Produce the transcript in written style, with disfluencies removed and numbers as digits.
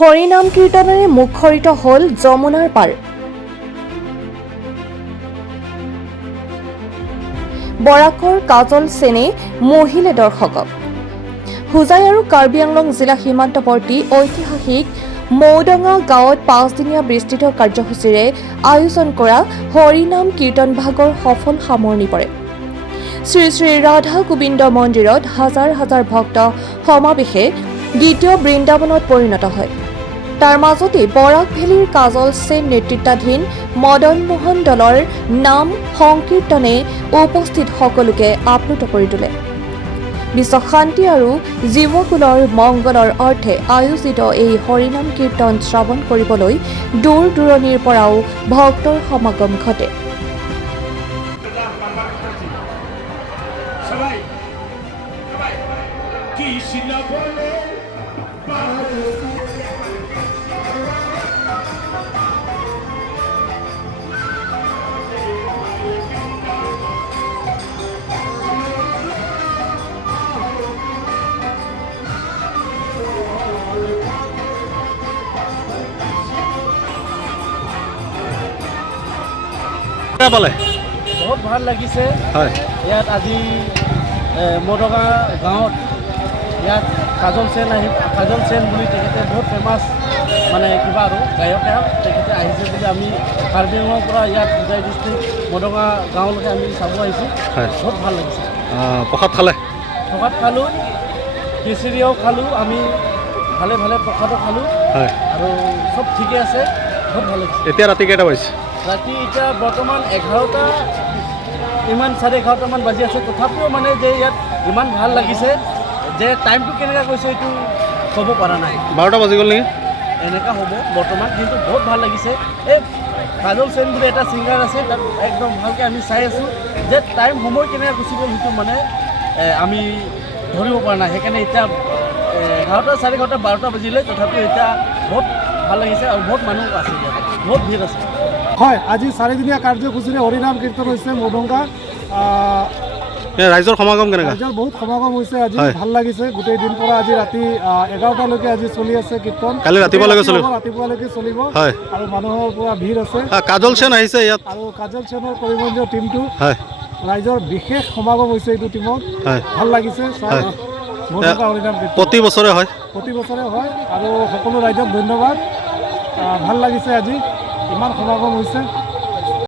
হৰিনাম কীৰ্তনেৰে মুখৰিত হ'ল যমুনাৰ পাৰ। বৰাকৰ কাজল সেনে মহিলে দৰ্শকক। হোজাই আৰু কাৰ্বি আংলং জিলা সীমান্তৱৰ্তী ঐতিহাসিক মৌডঙা গাঁৱত 5দিনীয়া বিস্তৃত কাৰ্যসূচীৰে আয়োজন কৰা হৰিনাম কীৰ্তন ভাগৰ সফল সামৰণি পৰে। শ্ৰী শ্ৰী ৰাধা গোবিন্দ মন্দিৰত হাজাৰ হাজাৰ ভক্ত সমাৱেশে দ্বিতীয় বৃন্দাবনত পৰিণত হয়। তাৰ মাজতে বৰাক ভেলীৰ কাজল সেন নেতৃত্বাধীন মদন মোহন দলৰ নাম সংকীৰ্তনে উপস্থিত সকলোকে আপ্লুত কৰি তোলে। বিশ্ব শান্তি আৰু জীৱকুলৰ মংগলৰ অৰ্থে আয়োজিত এই হৰিনাম কীৰ্তন শ্ৰৱণ কৰিবলৈ দূৰ দূৰণিৰ পৰাও ভক্তৰ সমাগম ঘটে। বহুত ভাল লাগিছে। ইয়াত আজি মদঙা গাঁৱত ইয়াত কাজল সেন বুলি তেখেতে বহুত ফেমাছ মানে কিবা আৰু গায়ক তেখেতে আহিছে বুলি আমি কাৰ্বি আংলঙৰ পৰা ইয়াত হোজাই ডিষ্ট্ৰিক্ট মদঙা গাঁৱলৈকে আমি চাব আহিছোঁ। বহুত ভাল লাগিছে। প্ৰসাদ খালে? প্ৰসাদ খালোঁ, খিচিৰিও খালোঁ, আমি ভালে ভালে প্ৰসাদো খালোঁ আৰু চব ঠিকে আছে। বহুত ভাল লাগিছে। এতিয়া ৰাতি কেইটা বাজিছে? ৰাতি এতিয়া বৰ্তমান 11টা ইমান 11:30মান বাজি আছে। তথাপিও মানে যে ইয়াত ইমান ভাল লাগিছে যে টাইমটো কেনেকৈ গৈছে এইটো ক'ব পৰা নাই। 12টা বাজি গ'ল নেকি? এনেকুৱা হ'ব বৰ্তমান, কিন্তু বহুত ভাল লাগিছে। এই কাজল সেন বুলি এটা ছিংগাৰ আছে, তাত একদম ভালকৈ আমি চাই আছোঁ যে টাইম সময় কেনেকৈ গুচি গ'ল সেইটো মানে আমি ধৰিব পৰা নাই। সেইকাৰণে এতিয়া 11টা 11:30 12টা বাজিলে, তথাপিও এতিয়া বহুত ভাল লাগিছে আৰু বহুত মানুহ আছে ইয়াত, বহুত ভিৰ আছে। হয়, আজি 4দিনীয়া কাৰ্যসূচীৰে হৰিনাম কীৰ্তন হৈছে মৌডঙা। ৰাইজৰ সমাগম কেনেকুৱা? ৰাইজৰ বহুত সমাগম হৈছে আজি, ভাল লাগিছে। গোটেই দিন পৰা আজি ৰাতি 11টালৈকে আজি চলি আছে কীৰ্তন। কালি ৰাতিপুৱালৈকে চলিব? ৰাতিপুৱালৈকে চলিব আৰু মানুহৰ পৰা ভিৰ আছে। কাজল সেন আহিছে ইয়াত আৰু কাজল সেনৰ কৰিমগঞ্জৰ টিমটো ৰাইজৰ বিশেষ সমাগম হৈছে এইটো টিমত। ভাল লাগিছে মৌডঙা হৰিনাম কীৰ্তন। প্ৰতি বছৰে হয়? প্ৰতি বছৰে হয় আৰু সকলো ৰাইজক ধন্যবাদ। ভাল লাগিছে আজি, ইমান সমাগম হৈছে।